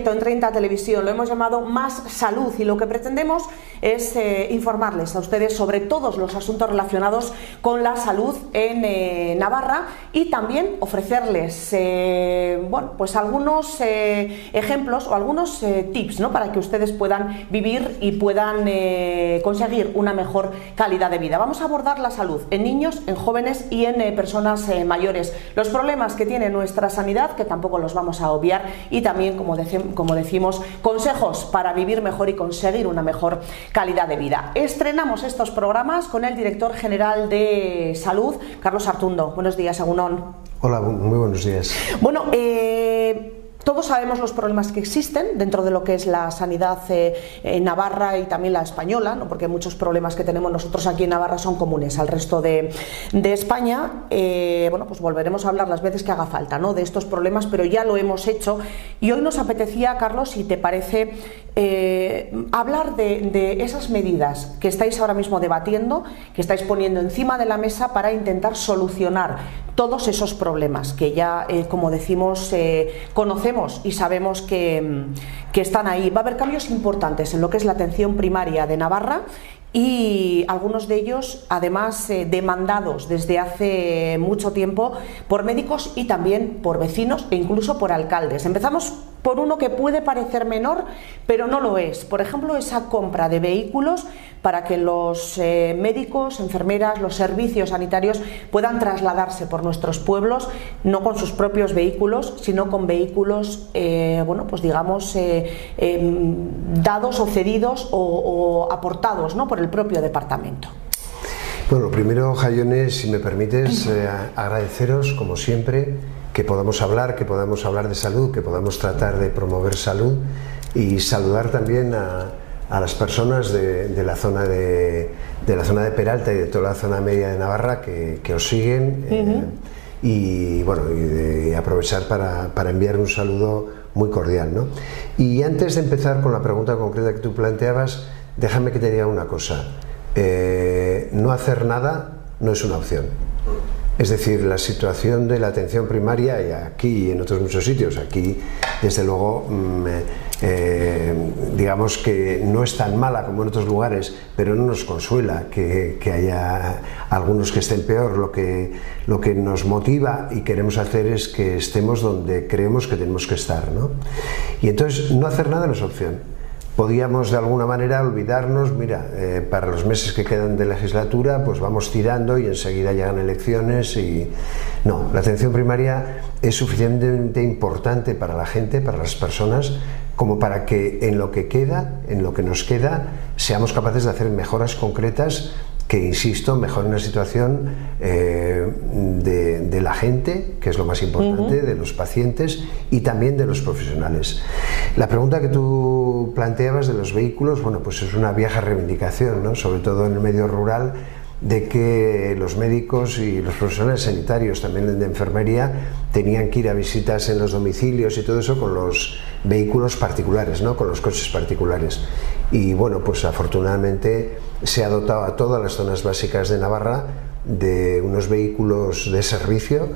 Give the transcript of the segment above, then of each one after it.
proyecto en 30 Televisión, lo hemos llamado Más Salud, y lo que pretendemos es informarles a ustedes sobre todos los asuntos relacionados con la salud en Navarra, y también ofrecerles bueno, pues algunos ejemplos o algunos tips, ¿no?, para que ustedes puedan vivir y puedan conseguir una mejor calidad de vida. Vamos a abordar la salud en niños, en jóvenes y en personas mayores, los problemas que tiene nuestra sanidad, que tampoco los vamos a obviar, y también, como decimos, consejos para vivir mejor y conseguir una mejor calidad de vida. Estrenamos estos programas con el director general de Salud, Carlos Artundo. Buenos días, Egunon. Hola, muy buenos días. Bueno, todos sabemos los problemas que existen dentro de lo que es la sanidad navarra y también la española, ¿no?, porque muchos problemas que tenemos nosotros aquí en Navarra son comunes al resto de España. Bueno, pues volveremos a hablar las veces que haga falta, ¿no?, de estos problemas, pero ya lo hemos hecho, y hoy nos apetecía, Carlos, si te parece, hablar de esas medidas que estáis ahora mismo debatiendo, que estáis poniendo encima de la mesa para intentar solucionar todos esos problemas que ya, como decimos, conocemos y sabemos que están ahí. Va a haber cambios importantes en lo que es la atención primaria de Navarra, y algunos de ellos además demandados desde hace mucho tiempo por médicos y también por vecinos e incluso por alcaldes. Empezamos por uno que puede parecer menor, pero no lo es. Por ejemplo, esa compra de vehículos para que los médicos, enfermeras, los servicios sanitarios puedan trasladarse por nuestros pueblos, no con sus propios vehículos, sino con vehículos, bueno, pues digamos, dados o cedidos o aportados, ¿no?, por el propio departamento. Bueno, lo primero, Jayones, si me permites, agradeceros, como siempre, que podamos hablar de salud, que podamos tratar de promover salud, y saludar también a las personas de la zona de Peralta y de toda la zona media de Navarra que os siguen, y bueno, y aprovechar para enviar un saludo muy cordial, ¿no? Y antes de empezar con la pregunta concreta que tú planteabas, déjame que te diga una cosa. No hacer nada no es una opción. Es decir, la situación de la atención primaria, y aquí y en otros muchos sitios, aquí desde luego digamos que no es tan mala como en otros lugares, pero no nos consuela que haya algunos que estén peor. Lo que nos motiva y queremos hacer es que estemos donde creemos que tenemos que estar, ¿no? Y entonces no hacer nada no es opción. Podíamos de alguna manera olvidarnos, mira, para los meses que quedan de legislatura, pues vamos tirando y enseguida llegan elecciones. Y no, la atención primaria es suficientemente importante para la gente, para las personas, como para que en lo que queda, en lo que nos queda, seamos capaces de hacer mejoras concretas que, insisto, mejoren la situación de la gente, que es lo más importante, de los pacientes y también de los profesionales. La pregunta que tú planteabas de los vehículos, bueno, pues es una vieja reivindicación, ¿no?, sobre todo en el medio rural, de que los médicos y los profesionales sanitarios, también de enfermería, tenían que ir a visitas en los domicilios y todo eso con los vehículos particulares, ¿no?, con los coches particulares. Y bueno, pues afortunadamente se ha dotado a todas las zonas básicas de Navarra de unos vehículos de servicio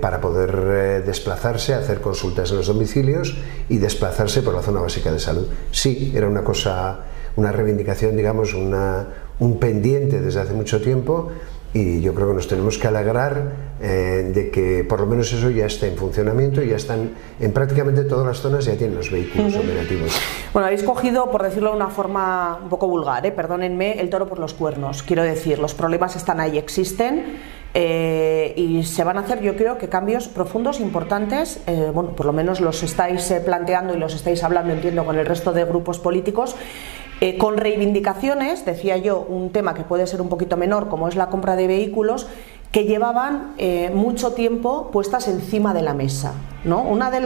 para poder desplazarse, hacer consultas en los domicilios y desplazarse por la zona básica de salud. Sí, era una cosa, una reivindicación, digamos, un pendiente desde hace mucho tiempo, y yo creo que nos tenemos que alegrar de que por lo menos eso ya está en funcionamiento, y ya están en prácticamente todas las zonas, ya tienen los vehículos operativos. Bueno, habéis cogido, por decirlo de una forma un poco vulgar, perdónenme, el toro por los cuernos. Quiero decir, los problemas están ahí, existen, y se van a hacer, yo creo, que cambios profundos, importantes. Bueno, por lo menos los estáis planteando y los estáis hablando, entiendo, con el resto de grupos políticos. Con reivindicaciones, decía yo, un tema que puede ser un poquito menor, como es la compra de vehículos, que llevaban mucho tiempo puestas encima de la mesa, ¿no? Una de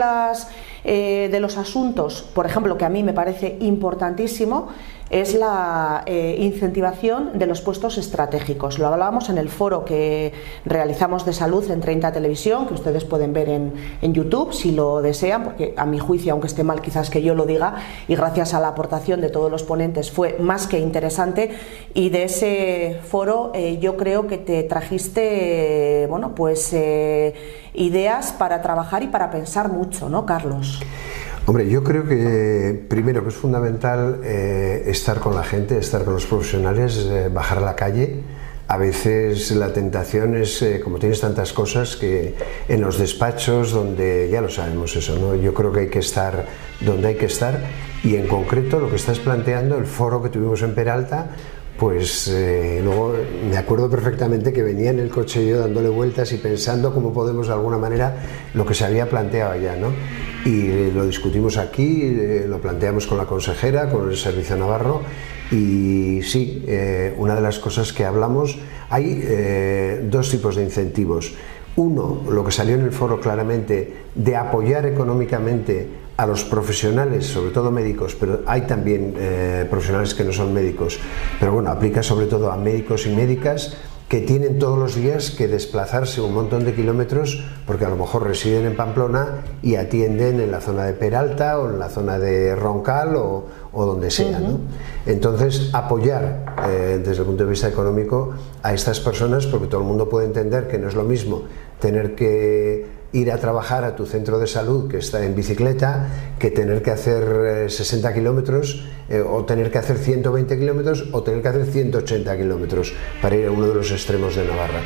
los asuntos, por ejemplo, que a mí me parece importantísimo, es la incentivación de los puestos estratégicos. Lo hablábamos en el foro que realizamos de salud en 30 Televisión, que ustedes pueden ver en YouTube si lo desean, porque a mi juicio, aunque esté mal quizás que yo lo diga, y gracias a la aportación de todos los ponentes fue más que interesante. Y de ese foro yo creo que te trajiste, bueno, pues ideas para trabajar y para pensar mucho, ¿no, Carlos? Hombre, yo creo que primero que es fundamental estar con la gente, estar con los profesionales, bajar a la calle. A veces la tentación es, como tienes tantas cosas, que en los despachos donde ya lo sabemos eso, ¿no? Yo creo que hay que estar donde hay que estar, y en concreto lo que estás planteando, el foro que tuvimos en Peralta, pues luego me acuerdo perfectamente que venía en el coche yo dándole vueltas y pensando cómo podemos de alguna manera lo que se había planteado allá, ¿no? Y lo discutimos aquí, lo planteamos con la consejera, con el Servicio Navarro, y sí, una de las cosas que hablamos, hay dos tipos de incentivos. Uno, lo que salió en el foro claramente, de apoyar económicamente a los profesionales, sobre todo médicos, pero hay también profesionales que no son médicos, pero bueno, aplica sobre todo a médicos y médicas que tienen todos los días que desplazarse un montón de kilómetros porque a lo mejor residen en Pamplona y atienden en la zona de Peralta o en la zona de Roncal o donde sea, ¿no? Entonces, apoyar desde el punto de vista económico a estas personas, porque todo el mundo puede entender que no es lo mismo tener que ir a trabajar a tu centro de salud que está en bicicleta que tener que hacer 60 kilómetros o tener que hacer 120 kilómetros o tener que hacer 180 kilómetros para ir a uno de los extremos de Navarra.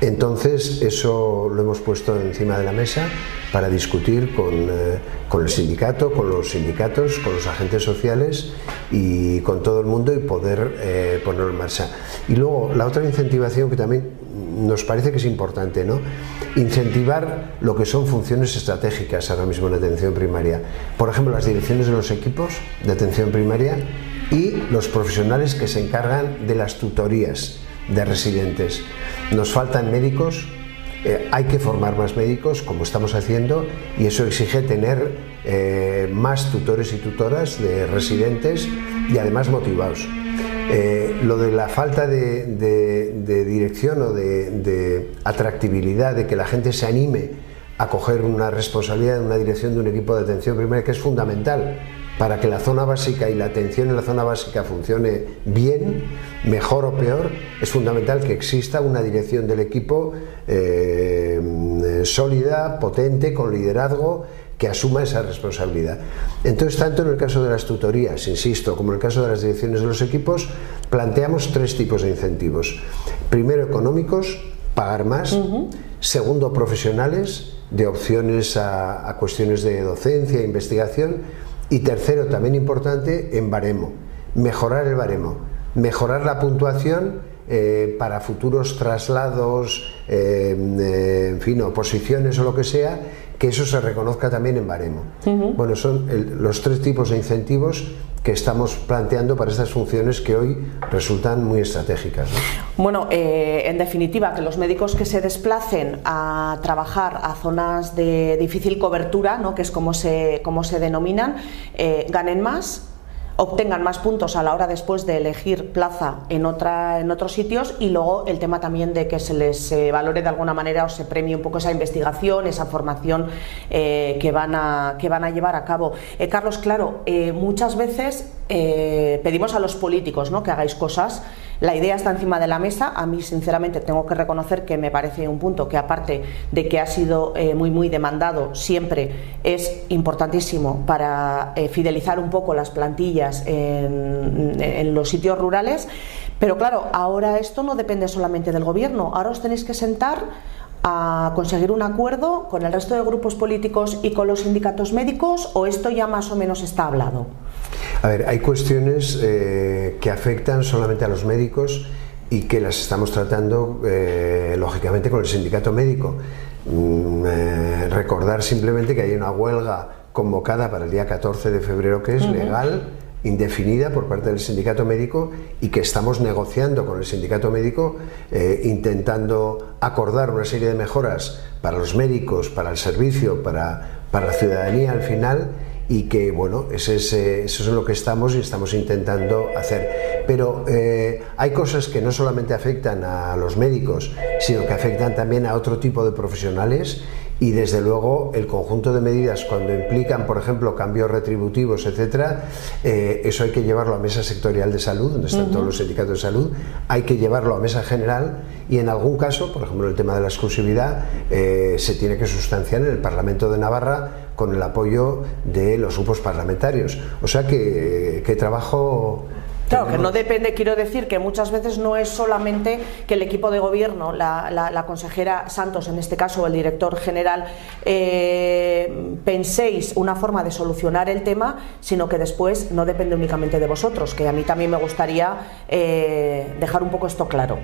Entonces eso lo hemos puesto encima de la mesa para discutir con el sindicato, con los sindicatos, con los agentes sociales y con todo el mundo y poder ponerlo en marcha. Y luego la otra incentivación que también nos parece que es importante, ¿no? Incentivar lo que son funciones estratégicas ahora mismo en atención primaria. Por ejemplo, las direcciones de los equipos de atención primaria y los profesionales que se encargan de las tutorías de residentes. Nos faltan médicos, hay que formar más médicos, como estamos haciendo, y eso exige tener más tutores y tutoras de residentes y además motivados. Lo de la falta de dirección o de atractibilidad, de que la gente se anime a coger una responsabilidad de una dirección de un equipo de atención primaria, que es fundamental para que la zona básica y la atención en la zona básica funcione bien, mejor o peor, es fundamental que exista una dirección del equipo sólida, potente, con liderazgo, que asuma esa responsabilidad. Entonces, tanto en el caso de las tutorías, insisto, como en el caso de las direcciones de los equipos, planteamos tres tipos de incentivos. Primero, económicos, pagar más. Segundo, profesionales, de opciones a cuestiones de docencia e investigación. Y tercero, también importante, en baremo, mejorar el baremo, mejorar la puntuación para futuros traslados, en fin, oposiciones o lo que sea, que eso se reconozca también en baremo. Bueno, son los tres tipos de incentivos que estamos planteando para estas funciones que hoy resultan muy estratégicas, ¿no? Bueno, en definitiva, que los médicos que se desplacen a trabajar a zonas de difícil cobertura, ¿no?, que es como se denominan, ganen más, obtengan más puntos a la hora después de elegir plaza en otros sitios, y luego el tema también de que se les valore de alguna manera o se premie un poco esa investigación, esa formación que van a llevar a cabo. Carlos, claro, muchas veces pedimos a los políticos, ¿no?, que hagáis cosas. La idea está encima de la mesa. A mí, sinceramente, tengo que reconocer que me parece un punto que, aparte de que ha sido muy demandado, siempre es importantísimo para fidelizar un poco las plantillas en los sitios rurales. Pero claro, ahora esto no depende solamente del gobierno. Ahora os tenéis que sentar a conseguir un acuerdo con el resto de grupos políticos y con los sindicatos médicos, ¿o esto ya más o menos está hablado? A ver, hay cuestiones que afectan solamente a los médicos y que las estamos tratando lógicamente con el sindicato médico. Recordar simplemente que hay una huelga convocada para el día 14 de febrero que es legal, indefinida por parte del sindicato médico, y que estamos negociando con el sindicato médico intentando acordar una serie de mejoras para los médicos, para el servicio, para la ciudadanía al final, y que, bueno, eso es lo que estamos intentando hacer. Pero hay cosas que no solamente afectan a los médicos, sino que afectan también a otro tipo de profesionales, y desde luego el conjunto de medidas, cuando implican, por ejemplo, cambios retributivos, etcétera, eso hay que llevarlo a mesa sectorial de salud, donde están todos los sindicatos de salud, hay que llevarlo a mesa general, y en algún caso, por ejemplo el tema de la exclusividad, se tiene que sustanciar en el Parlamento de Navarra, con el apoyo de los grupos parlamentarios. O sea que trabajo... Claro, que no depende, quiero decir que muchas veces no es solamente que el equipo de gobierno, la consejera Santos en este caso, o el director general, penséis una forma de solucionar el tema, sino que después no depende únicamente de vosotros, que a mí también me gustaría dejar un poco esto claro.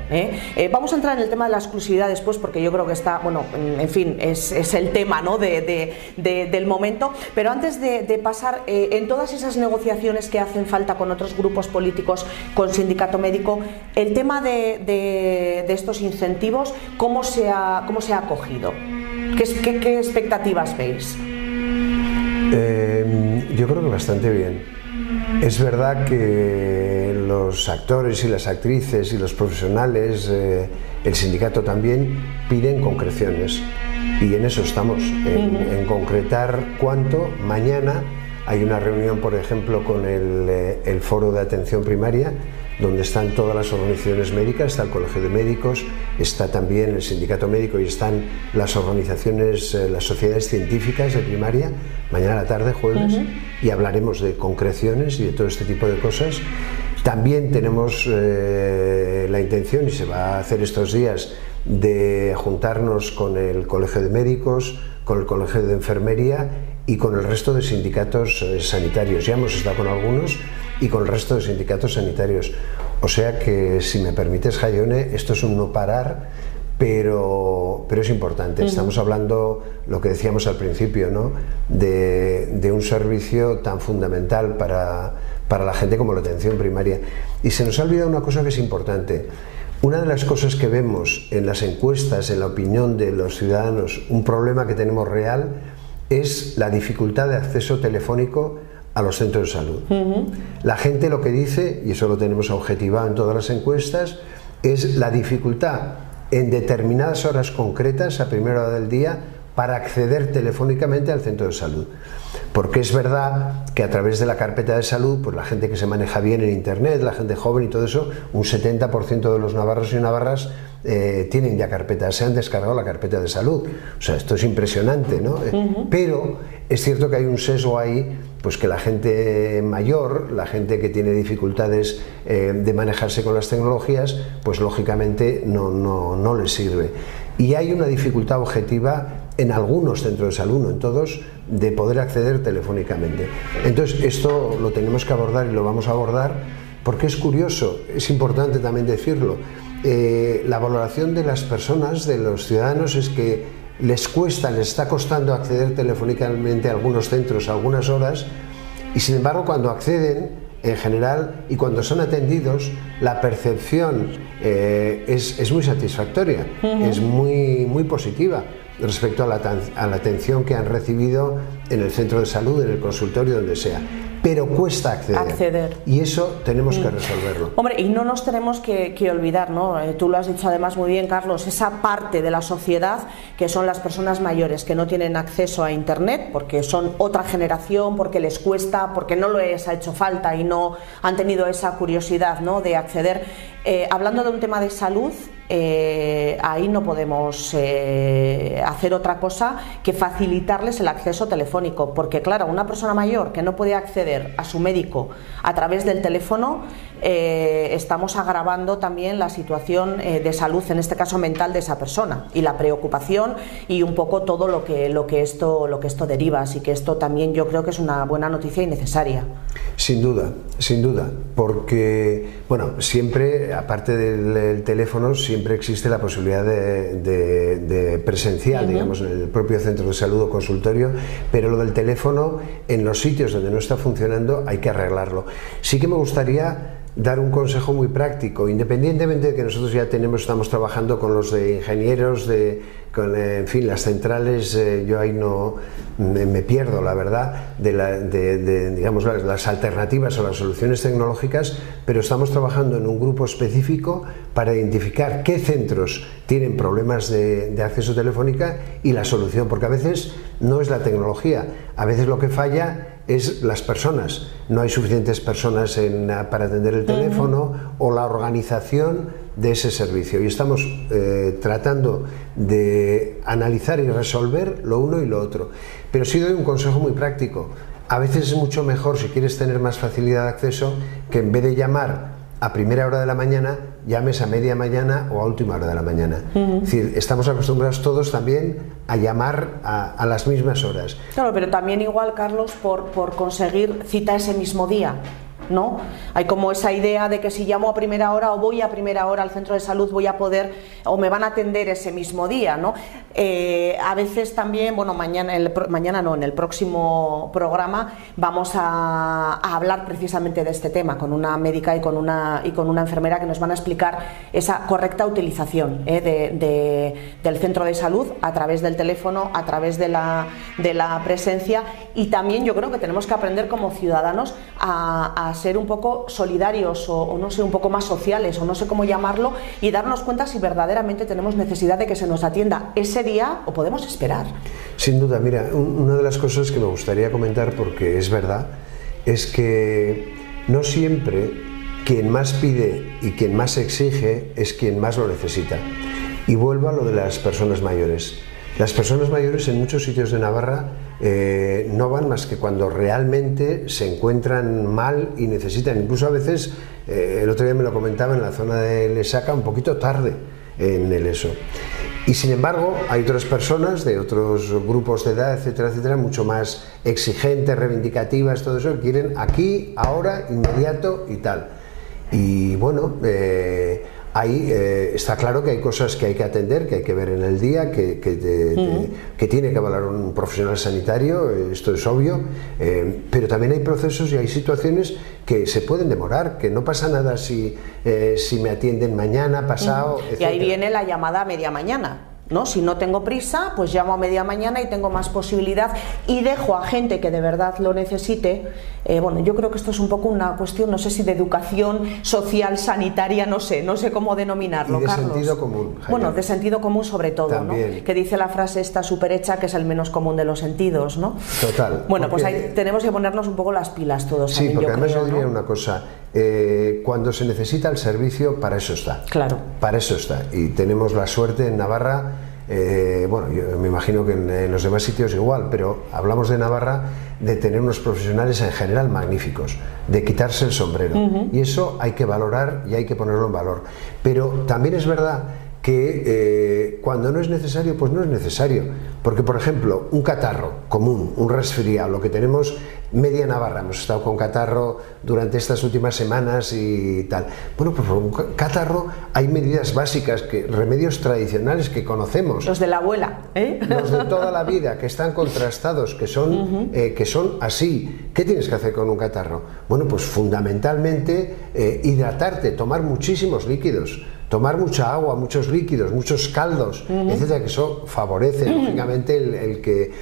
Vamos a entrar en el tema de la exclusividad después, porque yo creo que está, bueno, en fin, es el tema, ¿no?, del momento, pero antes de pasar, en todas esas negociaciones que hacen falta con otros grupos políticos, con sindicato médico, el tema de estos incentivos, ¿cómo se ha acogido? ¿Qué expectativas veis? Yo creo que bastante bien. Es verdad que los actores y las actrices y los profesionales, el sindicato también, piden concreciones, y en eso estamos, en concretar cuánto. Mañana hay una reunión, por ejemplo, con el Foro de Atención Primaria, donde están todas las organizaciones médicas, está el Colegio de Médicos, está también el Sindicato Médico y están las organizaciones, las sociedades científicas de primaria, mañana a la tarde, jueves, y hablaremos de concreciones y de todo este tipo de cosas. También tenemos la intención, y se va a hacer estos días, de juntarnos con el Colegio de Médicos, con el Colegio de Enfermería y con el resto de sindicatos sanitarios. Ya hemos estado con algunos y con el resto de sindicatos sanitarios. O sea que, si me permites, Jaione, esto es un no parar, pero es importante. Estamos hablando, lo que decíamos al principio, ¿no?, de un servicio tan fundamental para la gente como la atención primaria. Y se nos ha olvidado una cosa que es importante. Una de las cosas que vemos en las encuestas, en la opinión de los ciudadanos, un problema que tenemos real, es la dificultad de acceso telefónico a los centros de salud. La gente lo que dice, y eso lo tenemos objetivado en todas las encuestas, es la dificultad en determinadas horas concretas, a primera hora del día, para acceder telefónicamente al centro de salud. Porque es verdad que a través de la carpeta de salud, pues la gente que se maneja bien en internet, la gente joven y todo eso, un 70% de los navarros y navarras tienen ya carpeta, se han descargado la carpeta de salud. O sea, esto es impresionante, ¿no? Pero es cierto que hay un sesgo ahí, pues que la gente mayor, la gente que tiene dificultades de manejarse con las tecnologías, pues lógicamente no les sirve. Y hay una dificultad objetiva en algunos centros de salud, no en todos, de poder acceder telefónicamente. Entonces, esto lo tenemos que abordar y lo vamos a abordar porque es curioso, es importante también decirlo. La valoración de las personas, de los ciudadanos, es que les está costando acceder telefónicamente a algunos centros a algunas horas, y sin embargo cuando acceden, en general, y cuando son atendidos, la percepción es muy satisfactoria, es muy positiva respecto a la atención que han recibido en el centro de salud, en el consultorio, donde sea. Pero cuesta acceder. Y eso tenemos que resolverlo. Hombre, y no nos tenemos que olvidar, ¿no? Tú lo has dicho además muy bien, Carlos, esa parte de la sociedad que son las personas mayores que no tienen acceso a Internet porque son otra generación, porque les cuesta, porque no les ha hecho falta y no han tenido esa curiosidad, ¿no?, de acceder. Hablando de un tema de salud, ahí no podemos hacer otra cosa que facilitarles el acceso telefónico, porque claro, una persona mayor que no puede acceder a su médico a través del teléfono, estamos agravando también la situación de salud, en este caso mental, de esa persona, y la preocupación y un poco todo lo que esto deriva. Así que esto también yo creo que es una buena noticia y necesaria. Sin duda, porque bueno, siempre, aparte del teléfono, siempre existe la posibilidad de presencial, digamos, en el propio centro de salud o consultorio, pero lo del teléfono, en los sitios donde no está funcionando, hay que arreglarlo. Sí que me gustaría dar un consejo muy práctico, independientemente de que nosotros ya estamos trabajando con los de ingenieros, en fin, las centrales, yo ahí no me pierdo, la verdad, digamos, las alternativas o las soluciones tecnológicas, pero estamos trabajando en un grupo específico para identificar qué centros tienen problemas de acceso telefónica y la solución, porque a veces no es la tecnología, a veces lo que falla es las personas. No hay suficientes personas para atender el teléfono o la organización de ese servicio. Y estamos tratando de analizar y resolver lo uno y lo otro. Pero sí doy un consejo muy práctico. A veces es mucho mejor, si quieres tener más facilidad de acceso, que en vez de llamar a primera hora de la mañana, llames a media mañana o a última hora de la mañana. Es decir, estamos acostumbrados todos también a llamar a las mismas horas. Claro, pero también igual, Carlos, por conseguir cita ese mismo día, ¿no? Hay como esa idea de que si llamo a primera hora o voy a primera hora al centro de salud voy a poder, o me van a atender ese mismo día, ¿no? A veces también, bueno, mañana no, en el próximo programa vamos a hablar precisamente de este tema con una médica y con una enfermera que nos van a explicar esa correcta utilización del centro de salud a través del teléfono, a través de la presencia, y también yo creo que tenemos que aprender como ciudadanos a ser un poco solidarios o no sé, un poco más sociales, o no sé cómo llamarlo, y darnos cuenta si verdaderamente tenemos necesidad de que se nos atienda ese día o podemos esperar. Sin duda, mira, una de las cosas que me gustaría comentar, porque es verdad, es que no siempre quien más pide y quien más exige es quien más lo necesita. Y vuelvo a lo de las personas mayores. Las personas mayores en muchos sitios de Navarra no van más que cuando realmente se encuentran mal y necesitan. Incluso a veces, el otro día me lo comentaba, en la zona de Lesaca, un poquito tarde en el ESO. Y sin embargo hay otras personas de otros grupos de edad, etcétera, etcétera, mucho más exigentes, reivindicativas, todo eso, que quieren aquí, ahora, inmediato y tal. Y bueno, ahí está claro que hay cosas que hay que atender, que hay que ver en el día, que tiene que valorar un profesional sanitario, esto es obvio, pero también hay procesos y hay situaciones que se pueden demorar, que no pasa nada si me atienden mañana, pasado, etc. Y ahí viene la llamada a media mañana, ¿no? Si no tengo prisa, pues llamo a media mañana y tengo más posibilidad y dejo a gente que de verdad lo necesite. Bueno, yo creo que esto es un poco una cuestión, no sé si de educación social, sanitaria, no sé cómo denominarlo, y de Carlos. Sentido común, Jaime. Bueno, de sentido común sobre todo, ¿no? Que dice la frase esta súper hecha, que es el menos común de los sentidos, ¿no? Total. Bueno, pues ahí tenemos que ponernos un poco las pilas todos. Sí, porque además creo, yo diría, ¿no?, una cosa, cuando se necesita el servicio, para eso está. Claro. Para eso está. Y tenemos la suerte en Navarra, bueno, yo me imagino que en los demás sitios igual, pero hablamos de Navarra, de tener unos profesionales en general magníficos, de quitarse el sombrero. Y eso hay que valorar y hay que ponerlo en valor. Pero también es verdad que cuando no es necesario, pues no es necesario. Porque, por ejemplo, un catarro común, un resfriado, lo que tenemos media Navarra, hemos estado con catarro durante estas últimas semanas y tal. Bueno, pues por un catarro hay medidas básicas, remedios tradicionales que conocemos. Los de la abuela, ¿eh? Los de toda la vida, que están contrastados, que son así. ¿Qué tienes que hacer con un catarro? Bueno, pues fundamentalmente hidratarte, tomar muchísimos líquidos. Tomar mucha agua, muchos líquidos, muchos caldos, etcétera, que eso favorece, lógicamente, el que...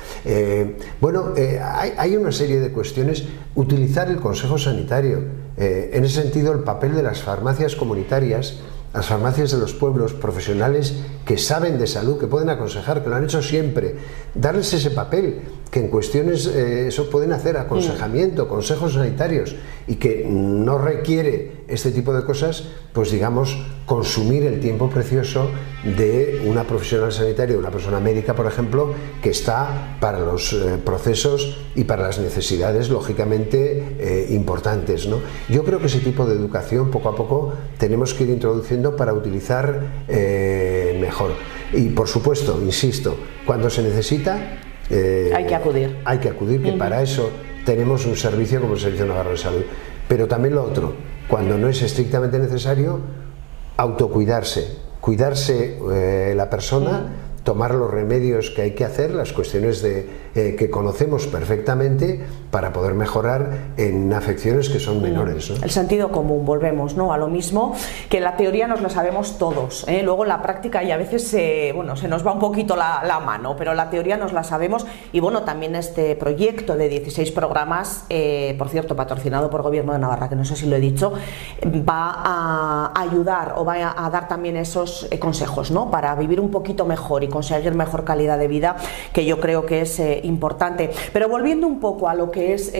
hay una serie de cuestiones. Utilizar el consejo sanitario. En ese sentido, el papel de las farmacias comunitarias, las farmacias de los pueblos, profesionales que saben de salud, que pueden aconsejar, que lo han hecho siempre, darles ese papel, que en cuestiones eso pueden hacer aconsejamiento, consejos sanitarios, y que no requiere este tipo de cosas, pues digamos, consumir el tiempo precioso de una profesional sanitaria, de una persona médica, por ejemplo, que está para los procesos y para las necesidades, lógicamente, importantes, ¿no? Yo creo que ese tipo de educación, poco a poco, tenemos que ir introduciendo para utilizar mejor. Y, por supuesto, insisto, cuando se necesita... hay que acudir. Hay que acudir, que para eso tenemos un servicio como el Servicio Navarro de Salud. Pero también lo otro, cuando no es estrictamente necesario, autocuidarse, cuidarse la persona, tomar los remedios que hay que hacer, las cuestiones que conocemos perfectamente, para poder mejorar en afecciones que son menores, ¿no? El sentido común, volvemos, ¿no?, a lo mismo, que la teoría nos la sabemos todos, ¿eh? Luego en la práctica y a veces se nos va un poquito la mano, pero la teoría nos la sabemos. Y bueno, también este proyecto de 16 programas, por cierto, patrocinado por Gobierno de Navarra, que no sé si lo he dicho, va a ayudar o va a dar también esos consejos, ¿no?, para vivir un poquito mejor y conseguir mejor calidad de vida, que yo creo que es importante. Pero volviendo un poco a lo que es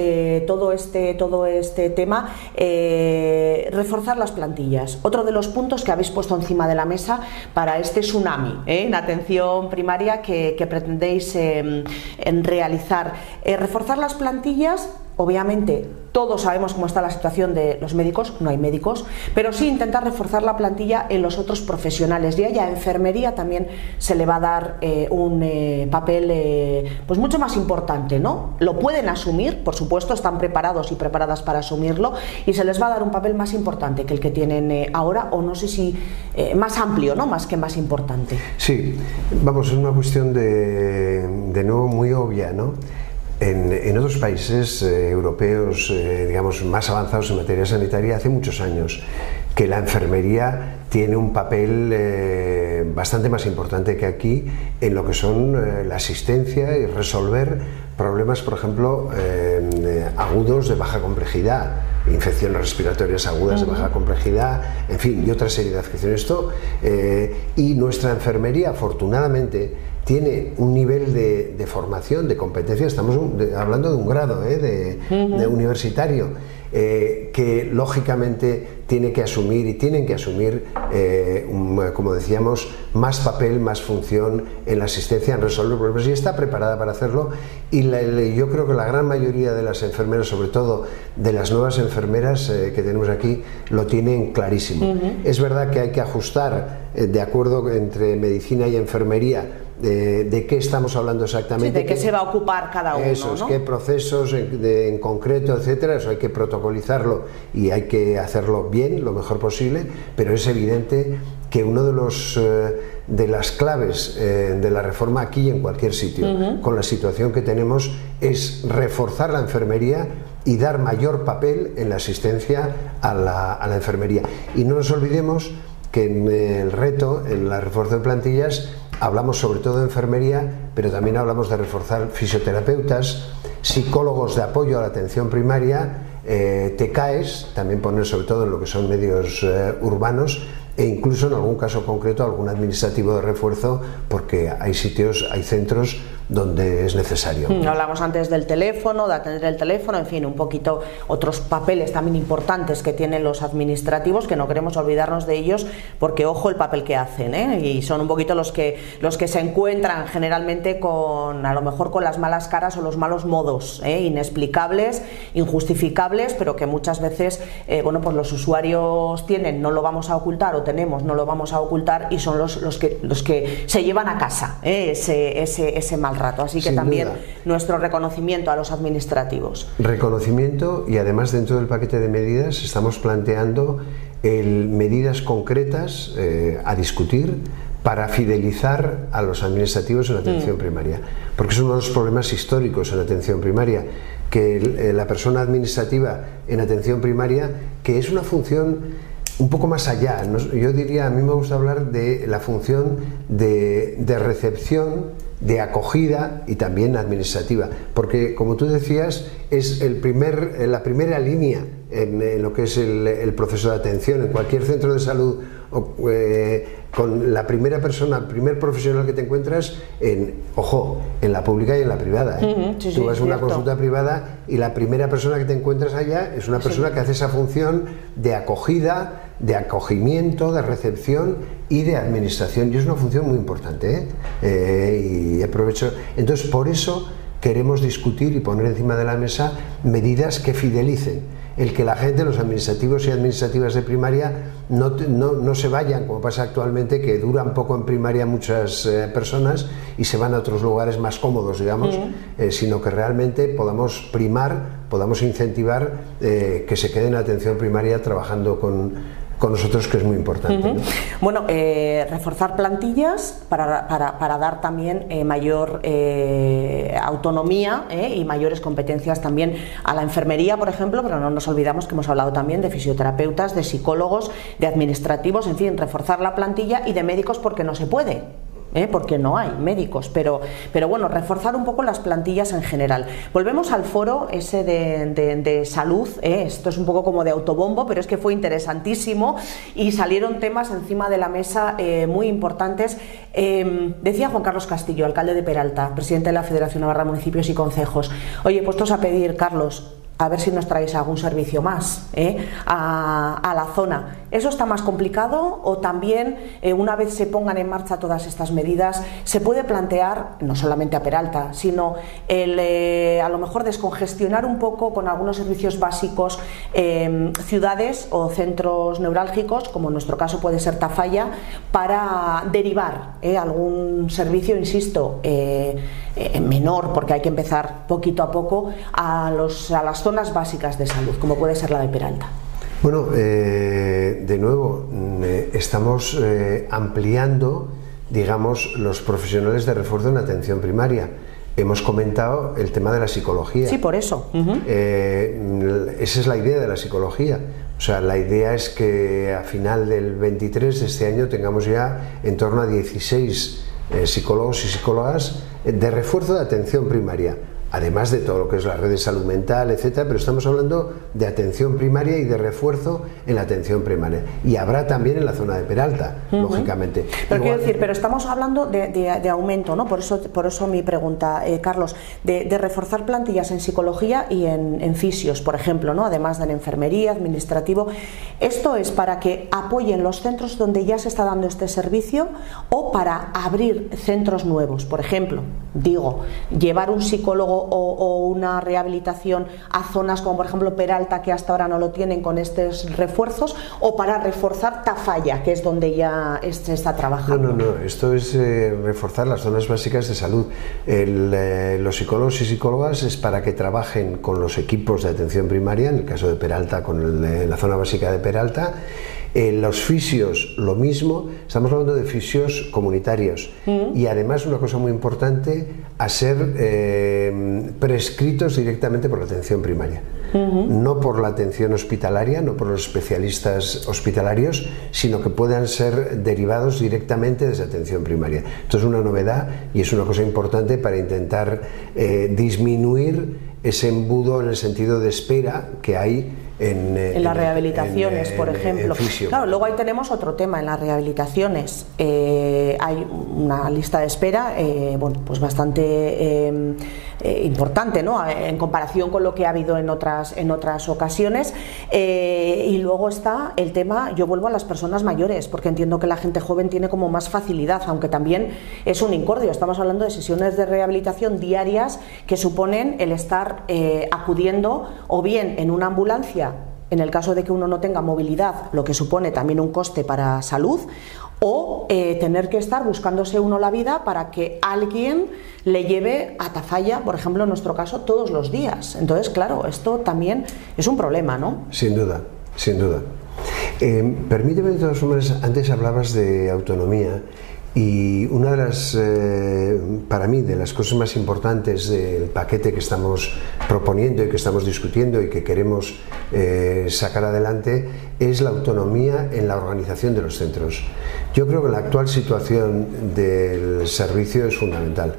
todo este tema, reforzar las plantillas. Otro de los puntos que habéis puesto encima de la mesa para este tsunami en atención primaria que pretendéis realizar. Reforzar las plantillas. Obviamente todos sabemos cómo está la situación de los médicos, no hay médicos, pero sí intentar reforzar la plantilla en los otros profesionales, y a enfermería también se le va a dar un papel pues mucho más importante, ¿no? Lo pueden asumir, por supuesto, están preparados y preparadas para asumirlo, y se les va a dar un papel más importante que el que tienen ahora, o no sé si más amplio, ¿no? Más que más importante. Sí, vamos, es una cuestión de nuevo muy obvia, ¿no? En otros países europeos, digamos, más avanzados en materia sanitaria, hace muchos años que la enfermería tiene un papel bastante más importante que aquí en lo que son la asistencia y resolver problemas, por ejemplo, agudos de baja complejidad, infecciones respiratorias agudas de baja complejidad, en fin, y otra serie de afecciones. Y nuestra enfermería, afortunadamente, tiene un nivel de formación, de competencia, estamos hablando de un grado de universitario, que lógicamente tiene que asumir y tienen que asumir, como decíamos, más papel, más función en la asistencia, en resolver problemas, y está preparada para hacerlo. Y yo creo que la gran mayoría de las enfermeras, sobre todo de las nuevas enfermeras que tenemos aquí, lo tienen clarísimo. Es verdad que hay que ajustar de acuerdo entre medicina y enfermería de qué estamos hablando exactamente. Sí, de qué se va a ocupar cada uno. Eso, ¿no? Qué procesos en concreto, etcétera. Eso hay que protocolizarlo y hay que hacerlo bien, lo mejor posible, pero es evidente que uno de las claves de la reforma aquí y en cualquier sitio, con la situación que tenemos, es reforzar la enfermería y dar mayor papel en la asistencia a la enfermería. Y no nos olvidemos que en el reto, en la refuerzo de plantillas, hablamos sobre todo de enfermería, pero también hablamos de reforzar fisioterapeutas, psicólogos de apoyo a la atención primaria, TCAEs, también poner sobre todo en lo que son medios urbanos, e incluso en algún caso concreto algún administrativo de refuerzo, porque hay sitios, hay centros donde es necesario. Hablamos antes del teléfono, de atender el teléfono, en fin, un poquito otros papeles también importantes que tienen los administrativos, que no queremos olvidarnos de ellos, porque ojo el papel que hacen, y son un poquito los que se encuentran generalmente con, a lo mejor con las malas caras o los malos modos, inexplicables, injustificables, pero que muchas veces bueno, pues los usuarios tienen, no lo vamos a ocultar, o tenemos, no lo vamos a ocultar, y son los que se llevan a casa ese mal rato. Así que sin también duda, nuestro reconocimiento a los administrativos. Reconocimiento, y además dentro del paquete de medidas estamos planteando medidas concretas a discutir para fidelizar a los administrativos en atención primaria, porque es uno de los problemas históricos en atención primaria, que la persona administrativa en atención primaria, que es una función un poco más allá, yo diría, a mí me gusta hablar de la función de recepción, de acogida y también administrativa, porque como tú decías, es la primera línea en lo que es el proceso de atención en cualquier centro de salud, con la primera persona, el primer profesional que te encuentras en la pública y en la privada. Sí, tú vas a una cierto. consulta privada y la primera persona que te encuentras allá es una persona que hace esa función de acogida, de acogimiento, de recepción y de administración, y es una función muy importante, y aprovecho. Entonces, por eso queremos discutir y poner encima de la mesa medidas que fidelicen el que la gente, los administrativos y administrativas de primaria, no se vayan, como pasa actualmente, que duran poco en primaria muchas personas y se van a otros lugares más cómodos, digamos, sino que realmente podamos primar, podamos incentivar que se queden en atención primaria trabajando con nosotros, que es muy importante, ¿no? Bueno, reforzar plantillas para dar también mayor autonomía y mayores competencias también a la enfermería, por ejemplo, pero no nos olvidamos que hemos hablado también de fisioterapeutas, de psicólogos, de administrativos, en fin, reforzar la plantilla, y de médicos porque no se puede. porque no hay médicos, pero bueno, reforzar un poco las plantillas en general. Volvemos al foro ese de salud, esto es un poco como de autobombo, pero es que fue interesantísimo y salieron temas encima de la mesa muy importantes. Decía Juan Carlos Castillo, alcalde de Peralta, presidente de la Federación Navarra de Municipios y Concejos: oye, puestos a pedir, Carlos, a ver si nos traéis algún servicio más a la zona. ¿Eso está más complicado o también una vez se pongan en marcha todas estas medidas se puede plantear, no solamente a Peralta, sino a lo mejor descongestionar un poco con algunos servicios básicos ciudades o centros neurálgicos, como en nuestro caso puede ser Tafalla, para derivar algún servicio, insisto, menor, porque hay que empezar poquito a poco, a las zonas básicas de salud, como puede ser la de Peralta? Bueno, de nuevo, estamos ampliando, digamos, los profesionales de refuerzo en atención primaria. Hemos comentado el tema de la psicología. Sí, por eso. Esa es la idea de la psicología. O sea, la idea es que a final del 23 de este año tengamos ya en torno a 16 psicólogos y psicólogas de refuerzo de atención primaria, además de todo lo que es la red de salud mental, etcétera, pero estamos hablando de atención primaria y de refuerzo en la atención primaria. Y habrá también en la zona de Peralta, lógicamente. Pero quiero decir, pero estamos hablando de aumento, ¿no? Por eso mi pregunta, Carlos, de reforzar plantillas en psicología y en fisios, por ejemplo, ¿no? Además de en enfermería, administrativo. ¿Esto es para que apoyen los centros donde ya se está dando este servicio o para abrir centros nuevos? Por ejemplo, digo, llevar un psicólogo o una rehabilitación a zonas como por ejemplo Peralta, que hasta ahora no lo tienen con estos refuerzos, o para reforzar Tafalla, que es donde ya se está trabajando. No, esto es reforzar las zonas básicas de salud. Los psicólogos y psicólogas es para que trabajen con los equipos de atención primaria, en el caso de Peralta con la zona básica de Peralta. Los fisios, lo mismo, estamos hablando de fisios comunitarios y además una cosa muy importante, a ser prescritos directamente por la atención primaria, no por la atención hospitalaria, no por los especialistas hospitalarios, sino que puedan ser derivados directamente desde atención primaria. Esto es una novedad y es una cosa importante para intentar disminuir ese embudo en el sentido de espera que hay en las rehabilitaciones, por ejemplo. Claro, luego ahí tenemos otro tema en las rehabilitaciones. Hay una lista de espera bueno, pues bastante importante, ¿no? En comparación con lo que ha habido en otras ocasiones. Y luego está el tema, yo vuelvo a las personas mayores, porque entiendo que la gente joven tiene como más facilidad, aunque también es un incordio. Estamos hablando de sesiones de rehabilitación diarias que suponen el estar acudiendo o bien en una ambulancia, en el caso de que uno no tenga movilidad, lo que supone también un coste para salud, o tener que estar buscándose uno la vida para que alguien le lleve a Tafalla, por ejemplo, en nuestro caso, todos los días. Entonces, claro, esto también es un problema, ¿no? Sin duda, sin duda. Permíteme, de todas formas, antes hablabas de autonomía. Y una de las, para mí, de las cosas más importantes del paquete que estamos proponiendo y que estamos discutiendo y que queremos sacar adelante es la autonomía en la organización de los centros. Yo creo que la actual situación del servicio es fundamental.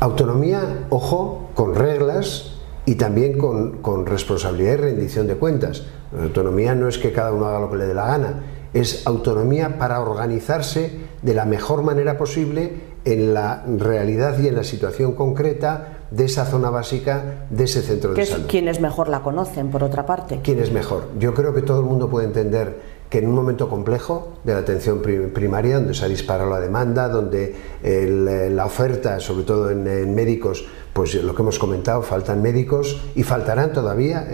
Autonomía, ojo, con reglas y también con responsabilidad y rendición de cuentas. La autonomía no es que cada uno haga lo que le dé la gana, es autonomía para organizarse de la mejor manera posible en la realidad y en la situación concreta de esa zona básica, de ese centro de salud. ¿Quienes mejor la conocen, por otra parte? ¿Quién es mejor? Yo creo que todo el mundo puede entender que en un momento complejo de la atención primaria, donde se ha disparado la demanda, donde la oferta, sobre todo en médicos, pues lo que hemos comentado, faltan médicos y faltarán todavía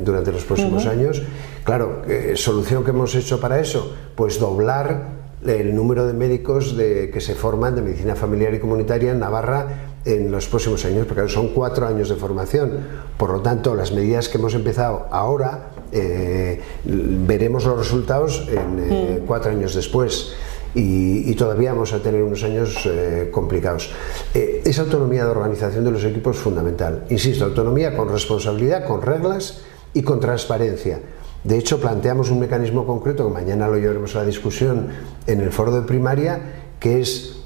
durante los próximos años. Claro, ¿solución que hemos hecho para eso? Pues doblar el número de médicos que se forman de medicina familiar y comunitaria en Navarra en los próximos años, porque son 4 años de formación. Por lo tanto, las medidas que hemos empezado ahora, veremos los resultados en 4 años después. Y todavía vamos a tener unos años complicados. Esa autonomía de organización de los equipos es fundamental. Insisto, autonomía con responsabilidad, con reglas y con transparencia. De hecho, planteamos un mecanismo concreto, que mañana lo llevaremos a la discusión en el foro de primaria, que es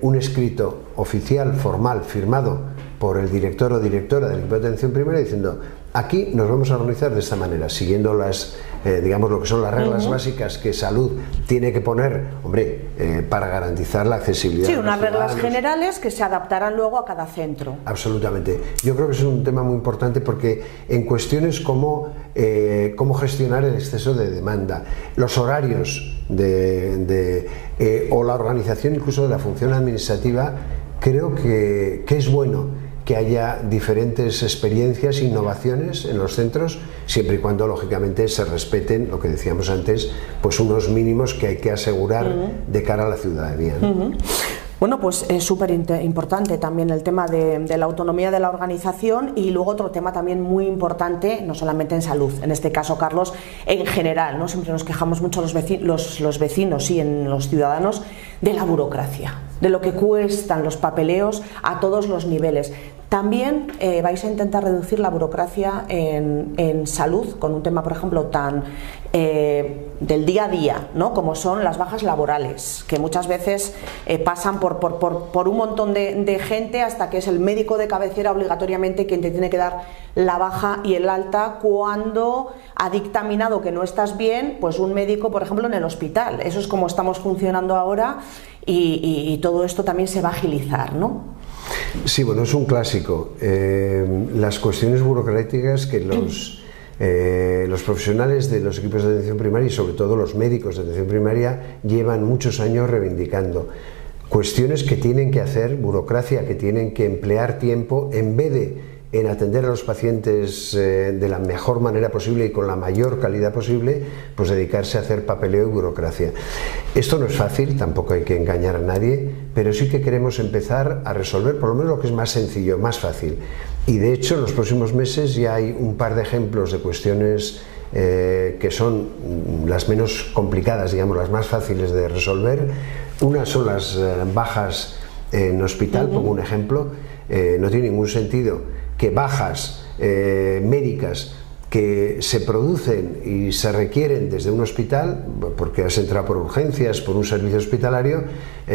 un escrito oficial, formal, firmado por el director o directora del equipo de atención primaria diciendo: aquí nos vamos a organizar de esta manera, siguiendo las, digamos, lo que son las reglas básicas que salud tiene que poner, hombre, para garantizar la accesibilidad. Sí, unas reglas generales que se adaptarán luego a cada centro. Absolutamente. Yo creo que es un tema muy importante porque en cuestiones como cómo gestionar el exceso de demanda, los horarios o la organización incluso de la función administrativa, creo que es bueno que haya diferentes experiencias, innovaciones en los centros, siempre y cuando lógicamente se respeten, lo que decíamos antes, pues unos mínimos que hay que asegurar de cara a la ciudadanía, ¿no? Bueno, pues es súper importante también el tema de la autonomía de la organización, y luego otro tema también muy importante, no solamente en salud, en este caso, Carlos, en general, ¿no? Siempre nos quejamos mucho los vecinos y en los ciudadanos de la burocracia, de lo que cuestan los papeleos a todos los niveles. También vais a intentar reducir la burocracia en salud con un tema, por ejemplo, tan del día a día, ¿no? Como son las bajas laborales, que muchas veces pasan por un montón de gente hasta que es el médico de cabecera obligatoriamente quien te tiene que dar la baja y el alta cuando ha dictaminado que no estás bien, pues un médico, por ejemplo, en el hospital. Eso es como estamos funcionando ahora, y todo esto también se va a agilizar, ¿no? Sí, bueno, es un clásico. Las cuestiones burocráticas que los profesionales de los equipos de atención primaria y sobre todo los médicos de atención primaria llevan muchos años reivindicando. Cuestiones que tienen que hacer, burocracia que tienen que emplear tiempo en vez de en atender a los pacientes de la mejor manera posible y con la mayor calidad posible, pues dedicarse a hacer papeleo y burocracia. Esto no es fácil, tampoco hay que engañar a nadie, pero sí que queremos empezar a resolver por lo menos lo que es más sencillo, más fácil. Y de hecho en los próximos meses ya hay un par de ejemplos de cuestiones que son las menos complicadas, digamos, las más fáciles de resolver. Una son las bajas en hospital, pongo un ejemplo. No tiene ningún sentido que bajas médicas que se producen y se requieren desde un hospital, porque has entrado por urgencias, por un servicio hospitalario,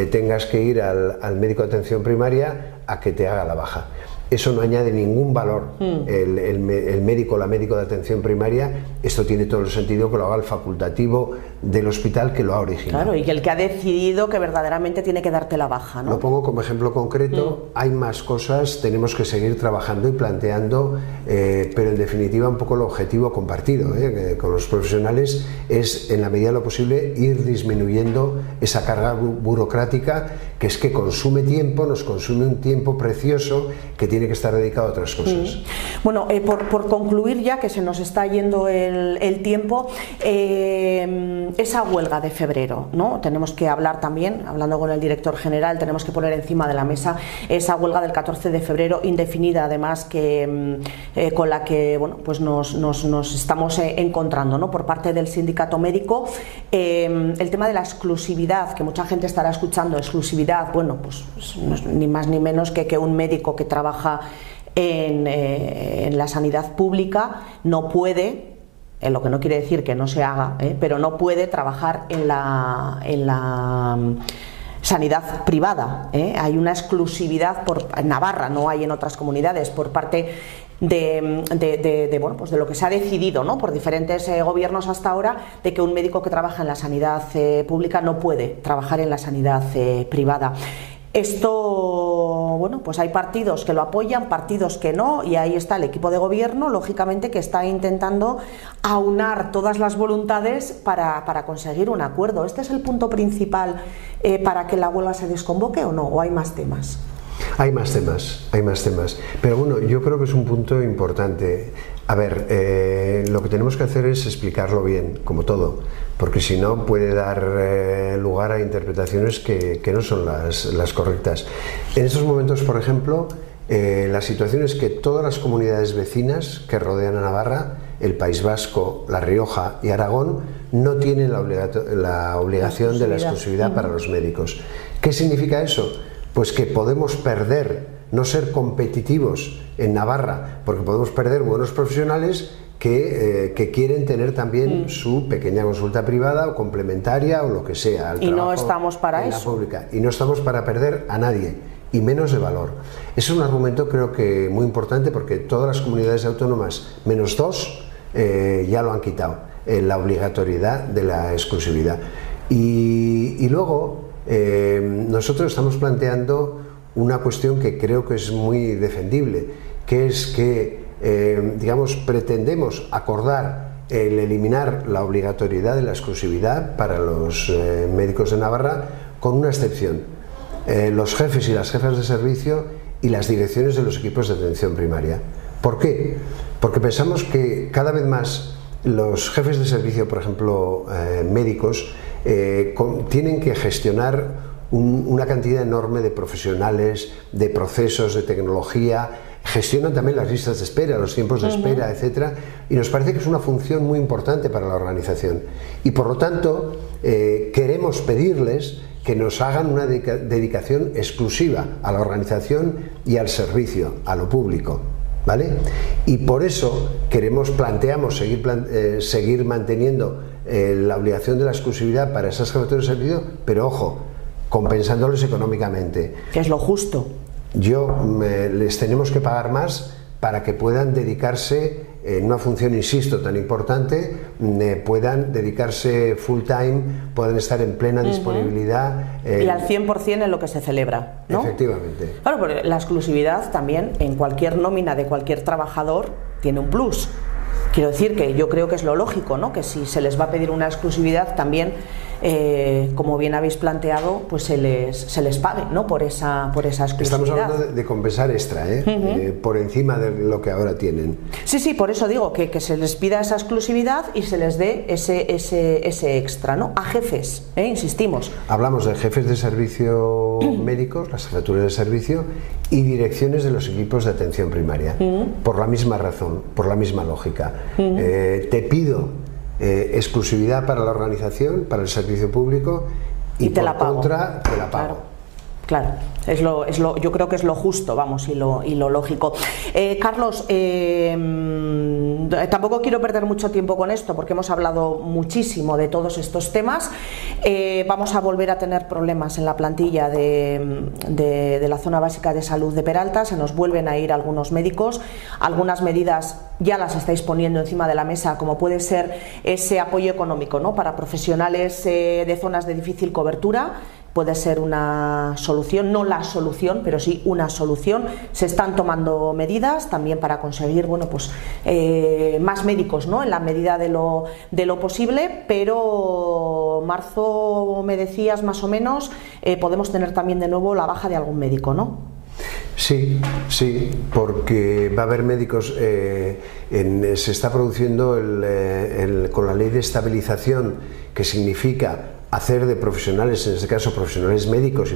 tengas que ir al médico de atención primaria a que te haga la baja. Eso no añade ningún valor. El médico o la médico de atención primaria, esto tiene todo el sentido que lo haga el facultativo del hospital que lo ha originado. Claro, y que el que ha decidido que verdaderamente tiene que darte la baja, ¿no? Lo pongo como ejemplo concreto. Hay más cosas, tenemos que seguir trabajando y planteando, pero en definitiva un poco el objetivo compartido con los profesionales es, en la medida de lo posible, ir disminuyendo esa carga burocrática que es que consume tiempo, nos consume un tiempo precioso que tiene que estar dedicado a otras cosas. Bueno, por concluir ya, que se nos está yendo el tiempo, esa huelga de febrero, ¿no? Tenemos que hablar también, hablando con el director general, tenemos que poner encima de la mesa esa huelga del 14 de febrero indefinida, además, que con la que, bueno, pues nos estamos encontrando, ¿no? Por parte del sindicato médico, el tema de la exclusividad, que mucha gente estará escuchando, exclusividad, bueno, pues ni más ni menos que un médico que trabaja en la sanidad pública no puede, lo que no quiere decir que no se haga, pero no puede trabajar en la sanidad privada. Hay una exclusividad en Navarra, no hay en otras comunidades, por parte bueno, pues de lo que se ha decidido, ¿no? Por diferentes gobiernos hasta ahora, de que un médico que trabaja en la sanidad pública no puede trabajar en la sanidad privada. Esto, bueno, pues hay partidos que lo apoyan, partidos que no, y ahí está el equipo de gobierno, lógicamente, que está intentando aunar todas las voluntades para conseguir un acuerdo. ¿Este es el punto principal para que la huelga se desconvoque o no? ¿O hay más temas? Hay más temas, pero bueno, yo creo que es un punto importante. A ver, lo que tenemos que hacer es explicarlo bien, como todo, porque si no puede dar lugar a interpretaciones que no son las correctas. En estos momentos, por ejemplo, la situación es que todas las comunidades vecinas que rodean a Navarra, el País Vasco, La Rioja y Aragón, no tienen la obligación de la exclusividad para los médicos. ¿Qué significa eso? Pues que podemos perder, no ser competitivos en Navarra, porque podemos perder buenos profesionales que quieren tener también su pequeña consulta privada o complementaria o lo que sea. Y no estamos para eso. Pública. Y no estamos para perder a nadie, y menos de valor. Ese es un argumento creo que muy importante, porque todas las comunidades autónomas, menos 2, ya lo han quitado, la obligatoriedad de la exclusividad. Y luego nosotros estamos planteando una cuestión que creo que es muy defendible, que es que digamos, pretendemos acordar el eliminar la obligatoriedad de la exclusividad para los médicos de Navarra, con una excepción: los jefes y las jefas de servicio y las direcciones de los equipos de atención primaria. ¿Por qué? Porque pensamos que cada vez más los jefes de servicio, por ejemplo, médicos, tienen que gestionar una cantidad enorme de profesionales, de procesos, de tecnología. Gestionan también las listas de espera, los tiempos de espera, etcétera, y nos parece que es una función muy importante para la organización. Y por lo tanto, queremos pedirles que nos hagan una dedicación exclusiva a la organización y al servicio, a lo público, ¿vale? Y por eso planteamos seguir manteniendo la obligación de la exclusividad para esas jefaturas de servicio, pero ojo, compensándoles económicamente. Que es lo justo. Les tenemos que pagar más para que puedan dedicarse en una función, insisto, tan importante, puedan dedicarse full time, puedan estar en plena disponibilidad. Y al 100% en lo que se celebra, ¿no? Efectivamente. Claro, porque la exclusividad también en cualquier nómina de cualquier trabajador tiene un plus. Quiero decir que yo creo que es lo lógico, ¿no? Que si se les va a pedir una exclusividad también, como bien habéis planteado, pues se les pague, ¿no? por esa exclusividad. Estamos hablando de compensar extra, por encima de lo que ahora tienen. Sí, sí, por eso digo que se les pida esa exclusividad y se les dé ese extra, ¿no? A jefes, insistimos. Hablamos de jefes de servicio médicos, las jefaturas de servicio, y direcciones de los equipos de atención primaria, por la misma razón, por la misma lógica. Te pido exclusividad para la organización, para el servicio público, y por contra te la pago. Claro, yo creo que es lo justo, vamos, y lo lógico. Carlos, tampoco quiero perder mucho tiempo con esto, porque hemos hablado muchísimo de todos estos temas. Vamos a volver a tener problemas en la plantilla de la zona básica de salud de Peralta. Se nos vuelven a ir algunos médicos. Algunas medidas ya las estáis poniendo encima de la mesa, como puede ser ese apoyo económico, ¿no? Para profesionales de zonas de difícil cobertura. Puede ser una solución, no la solución, pero sí una solución. Se están tomando medidas también para conseguir, bueno, pues más médicos, ¿no? En la medida de lo posible, pero marzo, me decías más o menos, podemos tener también de nuevo la baja de algún médico, ¿no? Sí, porque va a haber médicos, se está produciendo con la ley de estabilización, que significa hacer de profesionales, en este caso profesionales médicos y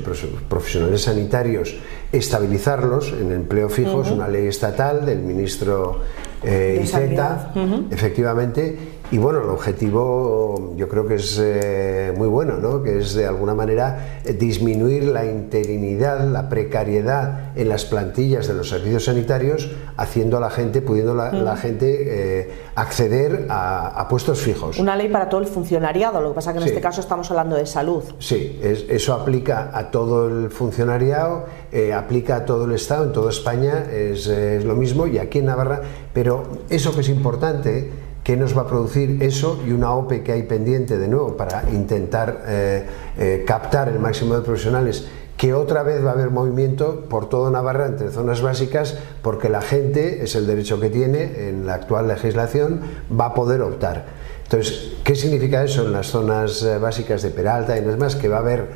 profesionales sanitarios, estabilizarlos en empleo fijo. Es una ley estatal del ministro Iceta, efectivamente. Y bueno, el objetivo yo creo que es muy bueno, ¿no? Que es de alguna manera disminuir la interinidad, la precariedad en las plantillas de los servicios sanitarios, haciendo a la gente, pudiendo la gente acceder a puestos fijos. Una ley para todo el funcionariado, lo que pasa que en este caso estamos hablando de salud. Sí, eso aplica a todo el funcionariado, aplica a todo el Estado, en toda España es lo mismo, y aquí en Navarra, pero eso que es importante, ¿qué nos va a producir eso y una OPE que hay pendiente de nuevo para intentar captar el máximo de profesionales? Que otra vez va a haber movimiento por toda Navarra entre zonas básicas, porque la gente, es el derecho que tiene en la actual legislación, va a poder optar. Entonces, ¿qué significa eso en las zonas básicas de Peralta y demás? Que va a haber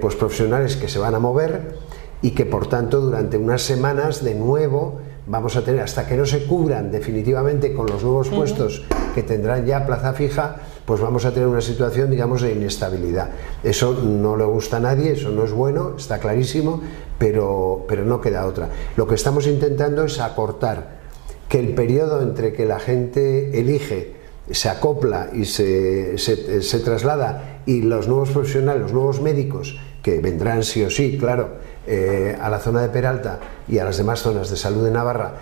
pues profesionales que se van a mover, y que por tanto durante unas semanas de nuevo vamos a tener, hasta que no se cubran definitivamente con los nuevos puestos que tendrán ya plaza fija, pues vamos a tener una situación, digamos, de inestabilidad. Eso no le gusta a nadie, eso no es bueno, está clarísimo, pero no queda otra. Lo que estamos intentando es acortar que el periodo entre que la gente elige, se acopla y se traslada, y los nuevos profesionales, los nuevos médicos, que vendrán sí o sí, claro, a la zona de Peralta y a las demás zonas de salud de Navarra,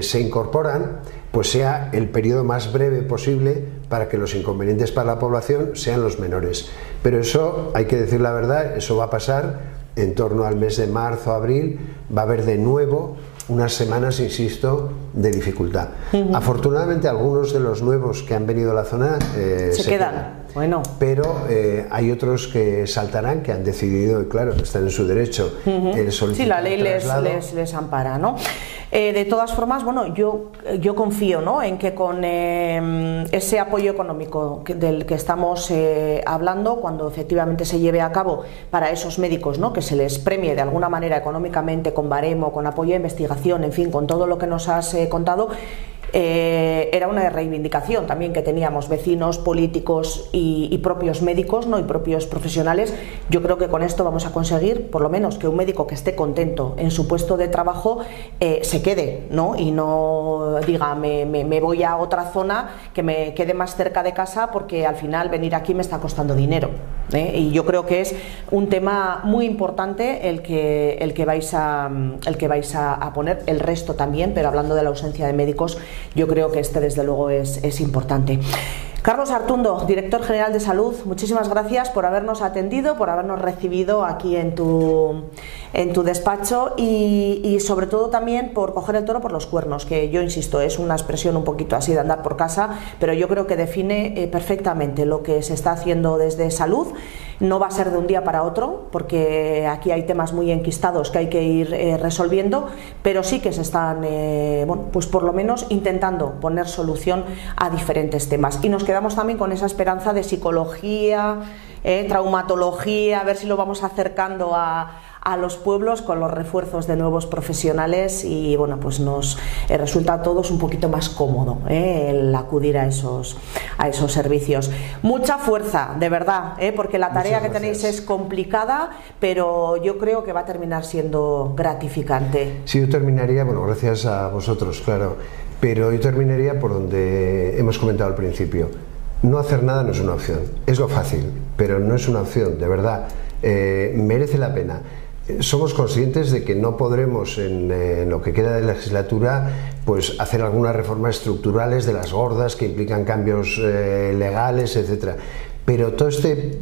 se incorporan, pues sea el periodo más breve posible para que los inconvenientes para la población sean los menores. Pero eso, hay que decir la verdad, eso va a pasar en torno al mes de marzo, abril, va a haber de nuevo unas semanas, insisto, de dificultad. Afortunadamente, algunos de los nuevos que han venido a la zona se quedan. Bueno. Pero hay otros que saltarán, que han decidido, y claro, están en su derecho, el solicitar. Sí, la ley les ampara, ¿no? De todas formas, bueno, yo confío, ¿no?, en que con ese apoyo económico del que estamos hablando, cuando efectivamente se lleve a cabo para esos médicos, ¿no?, que se les premie de alguna manera económicamente, con baremo, con apoyo a investigación, en fin, con todo lo que nos has contado, era una reivindicación también que teníamos vecinos, políticos y propios médicos, ¿no?, y propios profesionales. Yo creo que con esto vamos a conseguir, por lo menos, que un médico que esté contento en su puesto de trabajo se quede, ¿no?, y no diga me voy a otra zona que me quede más cerca de casa, porque al final venir aquí me está costando dinero, ¿eh? Y yo creo que es un tema muy importante el que vais a poner, el resto también, pero hablando de la ausencia de médicos, yo creo que este desde luego es importante. Carlos Artundo, Director General de Salud, muchísimas gracias por habernos atendido, por habernos recibido aquí en tu despacho y sobre todo también por coger el toro por los cuernos, que yo insisto, es una expresión un poquito así de andar por casa, pero yo creo que define perfectamente lo que se está haciendo desde Salud. No va a ser de un día para otro, porque aquí hay temas muy enquistados que hay que ir resolviendo, pero sí que se están, bueno, pues por lo menos intentando poner solución a diferentes temas. Y nos quedamos también con esa esperanza de psicología, traumatología, a ver si lo vamos acercando a los pueblos con los refuerzos de nuevos profesionales, y bueno, pues nos resulta a todos un poquito más cómodo el acudir a esos servicios. Mucha fuerza, de verdad, porque la tarea que tenéis es complicada, pero yo creo que va a terminar siendo gratificante. Sí, yo terminaría, bueno, gracias a vosotros, claro, pero yo terminaría por donde hemos comentado al principio. No hacer nada no es una opción, es lo fácil, pero no es una opción, de verdad, merece la pena. Somos conscientes de que no podremos en lo que queda de legislatura pues hacer algunas reformas estructurales de las gordas que implican cambios legales, etcétera. Pero todo este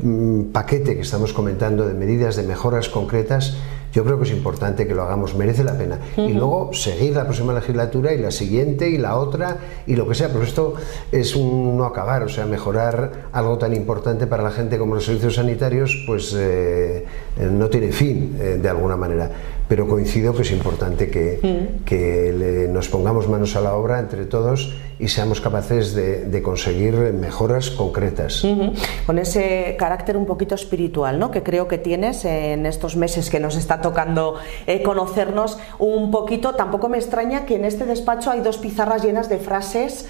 paquete que estamos comentando de medidas, de mejoras concretas, yo creo que es importante que lo hagamos, merece la pena. Y luego seguir la próxima legislatura y la siguiente y la otra y lo que sea, pero esto es un no acabar, o sea, mejorar algo tan importante para la gente como los servicios sanitarios, pues no tiene fin de alguna manera. Pero coincido que es importante que nos pongamos manos a la obra entre todos y seamos capaces de conseguir mejoras concretas. Con ese carácter un poquito espiritual, ¿no?, que creo que tienes en estos meses que nos está tocando conocernos un poquito. Tampoco me extraña que en este despacho hay dos pizarras llenas de frases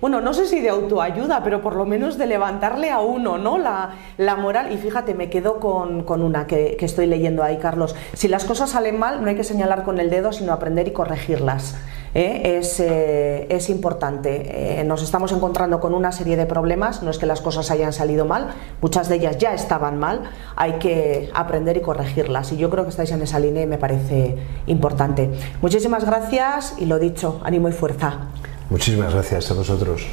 bueno, no sé si de autoayuda, pero por lo menos de levantarle a uno, ¿no?, la moral. Y fíjate, me quedo con una que estoy leyendo ahí, Carlos. Si las cosas salen mal, no hay que señalar con el dedo, sino aprender y corregirlas. Es importante. Nos estamos encontrando con una serie de problemas, no es que las cosas hayan salido mal, muchas de ellas ya estaban mal, hay que aprender y corregirlas, y yo creo que estáis en esa línea y me parece importante. Muchísimas gracias y lo dicho, ánimo y fuerza. Muchísimas gracias a vosotros.